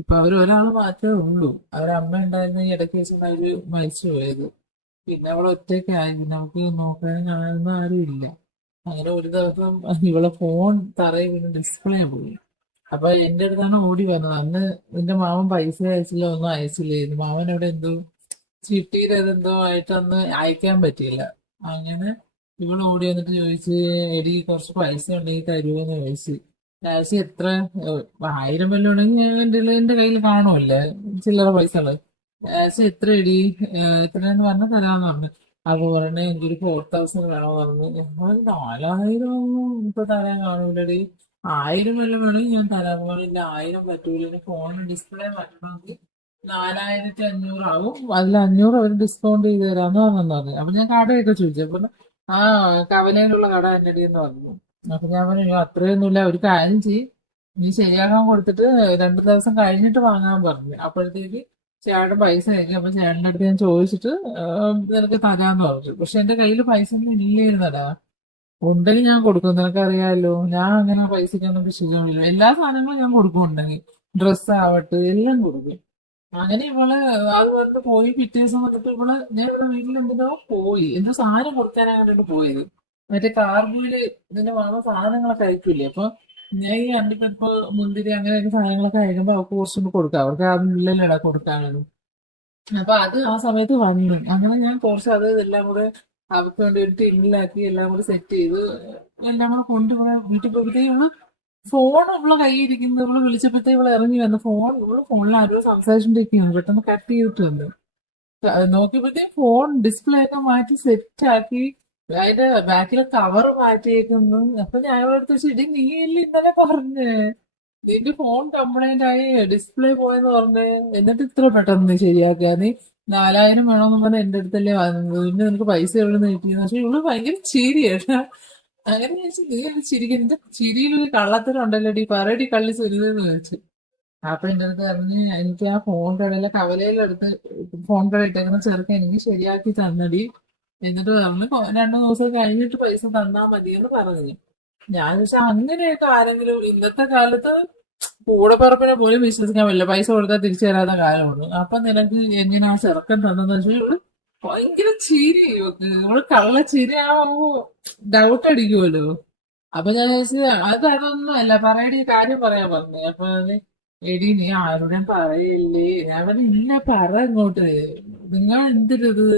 ഇപ്പൊ അവർ ഒരാൾ മാത്രമേ ഉള്ളൂ. അവരമ്മ ഉണ്ടായിരുന്ന ഈ ഇടയ്ക്ക് വെച്ചാൽ അവര് മരിച്ചു പോയത്. പിന്നെ അവൾ ഒറ്റയ്ക്കായി. പിന്നെ നമുക്ക് നോക്കാനും കാണാനൊന്നും ആരും ഇല്ല. അങ്ങനെ ഒരു ദിവസം ഇവളെ ഫോൺ തറയിൽ വീണ് ഡിസ്പ്ലേ പോയി. അപ്പൊ എന്റെ അടുത്താണ് ഓടി വന്നത്. അന്ന് നിന്റെ മാമൻ പൈസ അയച്ചില്ല, ഒന്നും അയച്ചില്ലായിരുന്നു. മാമൻ ഇവിടെ എന്തോ ചിട്ടിയുടെ എന്തോ ആയിട്ട് അന്ന് അയക്കാൻ പറ്റിയില്ല. അങ്ങനെ ഇവൾ ഓടി വന്നിട്ട് ചോദിച്ച്, എടി കുറച്ച് പൈസ ഉണ്ടെങ്കിൽ തരുമോന്ന് ചോദിച്ചു. ക്യാഷ് എത്ര? 1000 വല്ലതും ഉണ്ടെങ്കിൽ എന്റെ കയ്യിൽ കാണുമല്ലേ ചില്ലറ പൈസകള്. ക്യാഷ് എത്ര എടി? എത്രയാന്ന് പറഞ്ഞാൽ തരാന്ന് പറഞ്ഞു. അപ്പൊ പറഞ്ഞേ എനിക്കൊരു 4000 വേണമെന്ന് പറഞ്ഞു. ഞാൻ 4000 ഒന്നും ഇപ്പൊ തരാൻ കാണൂലടി, 1000 വല്ലതും വേണമെങ്കിൽ ഞാൻ തരാൻ പറഞ്ഞില്ല. 1000 പറ്റൂല, എന്റെ ഫോൺ ഡിസ്പ്ലേ മാറ്റണമെങ്കിൽ 4500 ആവും. അതിൽ 500 അവർ ഡിസ്കൗണ്ട് ചെയ്ത് തരാന്ന് പറഞ്ഞു. അപ്പൊ ഞാൻ കടയൊക്കെ ചോദിച്ചു. അപ്പൊ ആ കവലയിലുള്ള കട എന്നടി എന്ന് പറഞ്ഞു. അപ്പൊ ഞാൻ പറഞ്ഞു, "അയ്യോ, അത്രയൊന്നുമില്ല, ഒരു കാര്യം ചെയ്യും, നീ ശരിയാക്കാൻ കൊടുത്തിട്ട് 2 ദിവസം കഴിഞ്ഞിട്ട് വാങ്ങാൻ പറഞ്ഞു." അപ്പോഴത്തേക്ക് ചേട്ടൻ പൈസ അയക്കും. അപ്പൊ ചേട്ടൻ്റെ അടുത്ത് ഞാൻ ചോദിച്ചിട്ട് നിനക്ക് തരാന്ന് പറഞ്ഞു. പക്ഷെ എന്റെ കയ്യിൽ പൈസ ഒന്നും ഇല്ലായിരുന്നടാ. ഉണ്ടെങ്കിൽ ഞാൻ കൊടുക്കും, നിനക്കറിയാലോ ഞാൻ അങ്ങനെ പൈസക്കൊന്നും ശീലമില്ല. എല്ലാ സാധനങ്ങളും ഞാൻ കൊടുക്കും, ഉണ്ടെങ്കിൽ ഡ്രസ്സ് ആവട്ടെ എല്ലാം കൊടുക്കും. അങ്ങനെ ഇവള് അത് പറഞ്ഞിട്ട് പോയി. പിറ്റേ ദിവസം വന്നിട്ട് ഞാൻ ഇവിടെ വീട്ടിൽ എന്തിനോ പോയി, എന്തോ സാധനം കൊടുക്കാനാണ് പോയത്. മറ്റേ കാർഗോയില് ഇതിന്റെ മാമ സാധനങ്ങളൊക്കെ അയക്കൂലേ. അപ്പൊ ഞാൻ ഈ അണ്ടിപ്പരിപ്പ്, മുന്തിരി അങ്ങനെയൊക്കെ സാധനങ്ങളൊക്കെ അയക്കുമ്പോ അവർക്ക് കുറച്ചുകൊണ്ട് കൊടുക്കാം. അവർക്ക് അതില്ലല്ലോടാ കൊടുക്കാനൊന്നും. അപ്പൊ അത് ആ സമയത്ത് വന്നു. അങ്ങനെ ഞാൻ കുറച്ച് അത് എല്ലാം കൂടെ അവർക്ക് വേണ്ടി ഒരു ടിന്നിലാക്കി എല്ലാം കൂടെ സെറ്റ് ചെയ്ത് എല്ലാം കൂടെ കൊണ്ടുപോയി വീട്ടിൽ പോയപ്പോഴത്തേക്ക് ഫോൺ ഇവളെ കയ്യിൽ ഇരിക്കുന്നത്. ഇവള് വിളിച്ചപ്പോഴത്തേക്ക് ഇവള് ഇറങ്ങി വന്നു. ഫോണിൽ ആരും സംസാരിച്ചോണ്ടിരിക്കുകയാണ്. പെട്ടെന്ന് കട്ട് ചെയ്തിട്ട് വന്നു. നോക്കിയപ്പോഴത്തേക്ക് ഫോൺ ഡിസ്പ്ലേ ഒക്കെ മാറ്റി സെറ്റ് ആക്കി, അതിന്റെ ബാക്കിലെ കവർ മാറ്റിയേക്കുന്നു. അപ്പൊ ഞാൻ ഇവിടെ അടുത്ത് വെച്ച്, ഇടി നീയല്ലേ ഇന്നലെ പറഞ്ഞേ നിന്റെ ഫോൺ കംപ്ലൈന്റ് ആയി ഡിസ്പ്ലേ പോയെന്ന് പറഞ്ഞേ, എന്നിട്ട് ഇത്ര പെട്ടെന്ന് നീ ശരിയാക്കുക? നീ 4000 വേണമെന്ന് പറഞ്ഞ എന്റെ അടുത്തല്ലേ വന്നത്, പിന്നെ നിനക്ക് പൈസ എവിടെ നിന്ന് കിട്ടിയെന്ന്. പക്ഷെ ഇവള് ഭയങ്കര ചിരിയേട്ടാ. അങ്ങനെ ചോദിച്ചു, നീ അത് ചിരിക്കും, നിന്റെ ചിരിയിൽ ഒരു കള്ളത്തരം ഉണ്ടല്ലോടി, പറയടി കള്ളി സുരുതെന്ന് ചോദിച്ചു. അപ്പൊ എന്റെ അടുത്ത് പറഞ്ഞ്, എനിക്ക് ആ ഫോൺ കടയിലെ കവലയിലെടുത്ത് ഫോൺ കട ഇട്ടേക്കുന്ന ചെറുക്കൻ എനിക്ക് ശരിയാക്കി തന്നടി. എന്നിട്ട് പറഞ്ഞു 2 ദിവസം കഴിഞ്ഞിട്ട് പൈസ തന്നാ മതിയെന്ന് പറഞ്ഞു. ഞാൻ ചോദിച്ചാ, അങ്ങനെയൊക്കെ ആരെങ്കിലും ഇന്നത്തെ കാലത്ത് കൂടപ്പറപ്പിനെ പോലും വിശ്വസിക്കാൻ പറ്റില്ല, പൈസ കൊടുത്താൽ തിരിച്ചു തരാത്ത കാലമാണ്. അപ്പൊ നിനക്ക് എങ്ങനെയാ ചെറുക്കൻ തന്നെന്ന് വെച്ചാൽ ഇവള് ഭയങ്കര ചിരി. ഇവള് കള്ള ചിരി ആവുമ്പോ ഡൗട്ട് അടിക്കുമല്ലോ. അപ്പൊ ഞാൻ ചോദിച്ചത്, അതൊന്നും അല്ല, പറയടി കാര്യം പറയാൻ പറഞ്ഞു. അപ്പൊ എടി നീ ആരോടും പറയില്ലേ? ഞാൻ പറഞ്ഞു, ഇല്ല പറ ഇങ്ങോട്ട്, നിങ്ങൾ എന്തിനത്?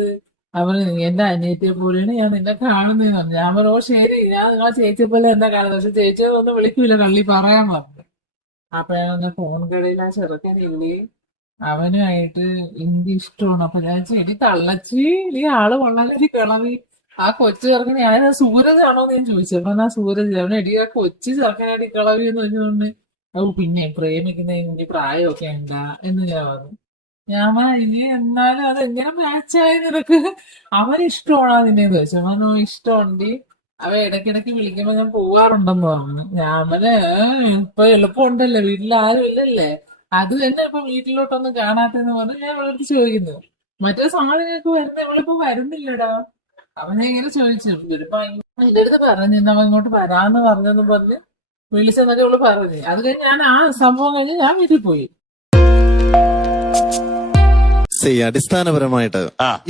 അവന് എന്റെ അനിയത്തിയെ പോലെയാണ് ഞാൻ നിന്നെ കാണുന്നതെന്ന് പറഞ്ഞു. ഞാൻ പറഞ്ഞു, ഓ ശരി, ഞാൻ നിങ്ങളെ ചേച്ചിയെ പോലെ എന്താ കാണുന്നത്, പക്ഷെ ചേച്ചിയെ ഒന്നും വിളിക്കൂല, കള്ളി പറയാൻ പറഞ്ഞു. അപ്പൊ ഞാൻ ഫോൺ കടയിൽ ആ ചെറുക്കനില്ലേ, അവനുമായിട്ട് എനിക്ക് ഇഷ്ടമാണ്. അപ്പൊ ഞാൻ ശരി തള്ളച്ചി, ഈ ആള് കൊള്ളാലൊരു കിളവി. ആ കൊച്ചു ചെറുക്കനെ ഞാൻ സൂരജ് ആണോ എന്ന് ഞാൻ ചോദിച്ചു. അപ്പൊ ആ സൂരജ്. അവൻ എടി ആ കൊച്ചു ചെറുക്കനായിട്ട് കിളവി എന്ന് വെച്ചുകൊണ്ട്, ഓ പിന്നെ പ്രേമിക്കുന്ന എനിക്ക് പ്രായമൊക്കെ ഉണ്ടാ എന്ന് ഞാൻ പറഞ്ഞു. ഞാൻ പറഞ്ഞു, ഇനി എന്നാലും അത് എങ്ങനെ മാച്ചായി നിനക്ക്? അവന് ഇഷ്ടമാണോ അതിനെന്ന് ചോദിച്ചു. അവനോ ഇഷ്ടമുണ്ട്, അവ ഇടയ്ക്കിടയ്ക്ക് വിളിക്കുമ്പോ ഞാൻ പോവാറുണ്ടെന്ന് പറഞ്ഞു. ഞാൻ പറഞ്ഞു, ഇപ്പൊ എളുപ്പമുണ്ടല്ലോ, വീട്ടിൽ ആരും ഇല്ലല്ലേ, അത് തന്നെ ഇപ്പൊ വീട്ടിലോട്ടൊന്നും കാണാത്തെന്ന് പറഞ്ഞു. ഞാൻ ഇവളടുത്ത് ചോദിക്കുന്നു, മറ്റേ സാധനങ്ങൾക്ക് വരുന്ന ഇവളിപ്പോ വരുന്നില്ലടാ. അവനെ ഇങ്ങനെ ചോദിച്ചു. ഇവരിപ്പോ എന്റെ അടുത്ത് പറഞ്ഞു, ഇന്ന് അവൻ ഇങ്ങോട്ട് വരാന്ന് പറഞ്ഞെന്ന് പറഞ്ഞ് വിളിച്ചെന്നൊക്കെ ഇവള് പറഞ്ഞു. അത് കഴിഞ്ഞ് ഞാൻ ആ സംഭവം കഴിഞ്ഞ് ഞാൻ വീട്ടിൽ പോയി. അടിസ്ഥാനപരമായിട്ട്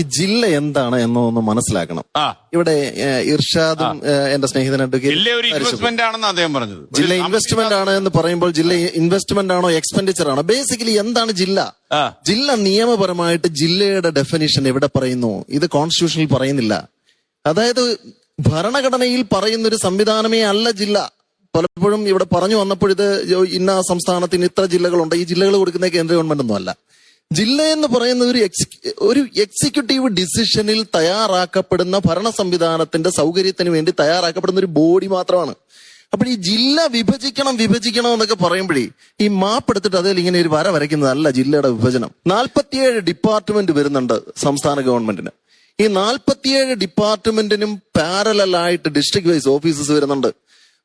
ഈ ജില്ല എന്താണ് എന്നൊന്ന് മനസ്സിലാക്കണം. ഇവിടെ ഇർഷാദും എന്റെ സ്നേഹിതൻ ഇൻവെസ്റ്റ്മെന്റ് ആണെന്ന് അദ്ദേഹം പറഞ്ഞത്. ജില്ല ഇൻവെസ്റ്റ്മെന്റ് ആണ് എന്ന് പറയുമ്പോൾ ജില്ല ഇൻവെസ്റ്റ്മെന്റ് ആണോ എക്സ്പെൻഡിച്ചർ ആണോ? ബേസിക്കലി എന്താണ് ജില്ല? ജില്ല നിയമപരമായിട്ട് ജില്ലയുടെ ഡെഫിനിഷൻ എവിടെ പറയുന്നു? ഇത് കോൺസ്റ്റിറ്റ്യൂഷനിൽ പറയുന്നില്ല. അതായത് ഭരണഘടനയിൽ പറയുന്ന ഒരു സംവിധാനമേ അല്ല ജില്ല. പലപ്പോഴും ഇവിടെ പറഞ്ഞു വന്നപ്പോൾ ഇത് ഇന്ന സംസ്ഥാനത്തിന് ഇത്ര ജില്ലകളുണ്ട്, ഈ ജില്ലകൾ കൊടുക്കുന്ന കേന്ദ്ര ഗവൺമെന്റ് ഒന്നും അല്ല. ജില്ല എന്ന് പറയുന്ന ഒരു എക്സിക്യൂട്ടീവ് ഡിസിഷനിൽ തയ്യാറാക്കപ്പെടുന്ന ഭരണ സംവിധാനത്തിന്റെ സൗകര്യത്തിന് വേണ്ടി തയ്യാറാക്കപ്പെടുന്ന ഒരു ബോഡി മാത്രമാണ്. അപ്പോൾ ഈ ജില്ല വിഭജിക്കണം എന്നൊക്കെ പറയുമ്പോഴേ ഈ മാപ്പ് എടുത്തിട്ട് അതിൽ ഇങ്ങനെ ഒരു വര വരയ്ക്കുന്നതല്ല ജില്ലയുടെ വിഭജനം. 47 ഡിപ്പാർട്ട്മെന്റ് വരുന്നുണ്ട് സംസ്ഥാന ഗവൺമെന്റിന്. ഈ 47 ഡിപ്പാർട്ട്മെന്റിനും പാരലായിട്ട് ഡിസ്ട്രിക്ട് വൈസ് ഓഫീസസ് വരുന്നുണ്ട്.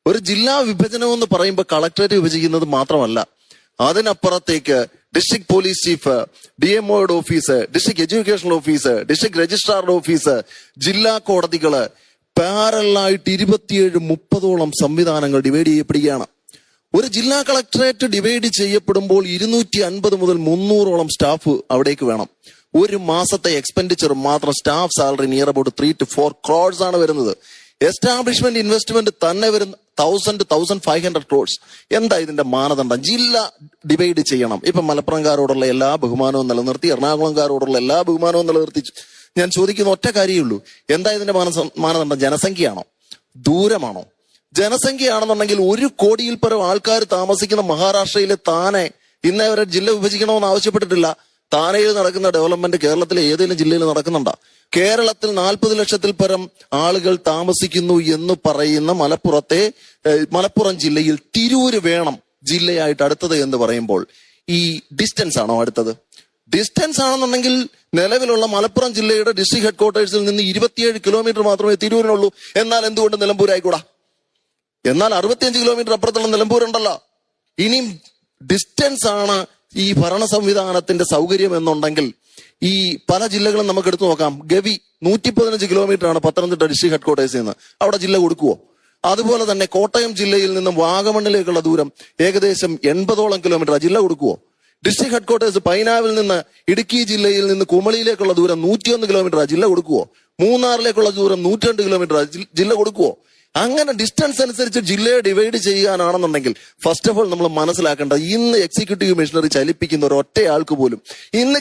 ഒരു ജില്ലാ വിഭജനം എന്ന് പറയുമ്പോൾ കളക്ടറേറ്റ് വിഭജിക്കുന്നത് മാത്രമല്ല, അതിനപ്പുറത്തേക്ക് ഡിസ്ട്രിക്ട് പോലീസ് ചീഫ്, DMOയുടെ office, district educational office, district രജിസ്ട്രാറുടെ ഓഫീസ്, ജില്ലാ കോടതികള്, പാരലായിട്ട് 27-30ഓളം സംവിധാനങ്ങൾ ഡിവൈഡ് ചെയ്യപ്പെടുകയാണ്. ഒരു ജില്ലാ കളക്ടറേറ്റ് ഡിവൈഡ് ചെയ്യപ്പെടുമ്പോൾ 250 മുതൽ 300ഓളം സ്റ്റാഫ് അവിടേക്ക് വേണം. ഒരു മാസത്തെ എക്സ്പെൻഡിച്ചർ മാത്രം staff salary near about 3 to 4 crores ആണ് വരുന്നത്. എസ്റ്റാബ്ലിഷ്മെന്റ് ഇൻവെസ്റ്റ്മെന്റ് തന്നെ വരുന്ന 1000 to 1500 crores. എന്താ ഇതിന്റെ മാനദണ്ഡം? ജില്ല ഡിവൈഡ് ചെയ്യണം. ഇപ്പൊ മലപ്പുറംകാരോടുള്ള എല്ലാ ബഹുമാനവും നിലനിർത്തി, എറണാകുളംകാരോടുള്ള എല്ലാ ബഹുമാനവും നിലനിർത്തി ഞാൻ ചോദിക്കുന്ന ഒറ്റ കാര്യമേ ഉള്ളൂ, എന്താ ഇതിന്റെ മാനദണ്ഡം? ജനസംഖ്യയാണോ? ദൂരമാണോ? ജനസംഖ്യയാണെന്നുണ്ടെങ്കിൽ 1 കോടിയിൽ പരം ആൾക്കാർ താമസിക്കുന്ന മഹാരാഷ്ട്രയിലെ താനെ ഇന്നേ വരെ ജില്ല വിഭജിക്കണമെന്ന് ആവശ്യപ്പെട്ടിട്ടില്ല. താനെയിൽ നടക്കുന്ന ഡെവലപ്മെന്റ് കേരളത്തിലെ ഏതെങ്കിലും ജില്ലയിൽ നടക്കുന്നുണ്ടോ? കേരളത്തിൽ 40 ലക്ഷത്തിൽ പരം ആളുകൾ താമസിക്കുന്നു എന്ന് പറയുന്ന മലപ്പുറം ജില്ലയിൽ തിരൂര് വേണം ജില്ലയായിട്ട് അടുത്തത് എന്ന് പറയുമ്പോൾ ഈ ഡിസ്റ്റൻസ് ആണോ അടുത്തത്? ഡിസ്റ്റൻസ് ആണെന്നുണ്ടെങ്കിൽ നിലവിലുള്ള മലപ്പുറം ജില്ലയുടെ ഡിസ്ട്രിക്ട് ഹെഡ്ക്വാർട്ടേഴ്സിൽ നിന്ന് 27 കിലോമീറ്റർ മാത്രമേ തിരൂരിനുള്ളൂ. എന്നാൽ എന്തുകൊണ്ട് നിലമ്പൂർ ആയിക്കൂടാ? എന്നാൽ 65 കിലോമീറ്റർ അപ്പുറത്തുള്ള നിലമ്പൂരുണ്ടല്ലോ. ഇനിയും ഡിസ്റ്റൻസ് ആണ് ഈ ഭരണ സംവിധാനത്തിന്റെ സൗകര്യം എന്നുണ്ടെങ്കിൽ ഈ പല ജില്ലകളും നമുക്ക് എടുത്തു നോക്കാം. ഗവി 115 കിലോമീറ്റർ ആണ് പത്തനംതിട്ട ഡിസ്ട്രിക്ട് ഹെഡ്ക്വാർട്ടേഴ്സിൽ നിന്ന്. അവിടെ ജില്ല കൊടുക്കുവോ? അതുപോലെ തന്നെ കോട്ടയം ജില്ലയിൽ നിന്നും വാഗമണ്ണിലേക്കുള്ള ദൂരം ഏകദേശം 80ഓളം കിലോമീറ്റർ. ജില്ല കൊടുക്കുവോ? ഡിസ്ട്രിക്ട് ഹെഡ്ക്വാർട്ടേഴ്സ് പൈനാവിൽ നിന്ന് ഇടുക്കി ജില്ലയിൽ നിന്ന് കുമളിയിലേക്കുള്ള ദൂരം 101 കിലോമീറ്റർ. ജില്ല കൊടുക്കുവോ? മൂന്നാറിലേക്കുള്ള ദൂരം 102 കിലോമീറ്റർ. ജില്ല കൊടുക്കുവോ? അങ്ങനെ ഡിസ്റ്റൻസ് അനുസരിച്ച് ജില്ലയെ ഡിവൈഡ് ചെയ്യാനാണെന്നുണ്ടെങ്കിൽ ഫസ്റ്റ് ഓഫ് ഓൾ നമ്മൾ മനസ്സിലാക്കേണ്ടത് ഇന്ന് എക്സിക്യൂട്ടീവ് മിഷനറി ചലിപ്പിക്കുന്ന ഒരൊറ്റ ആൾക്ക് പോലും ഇന്ന്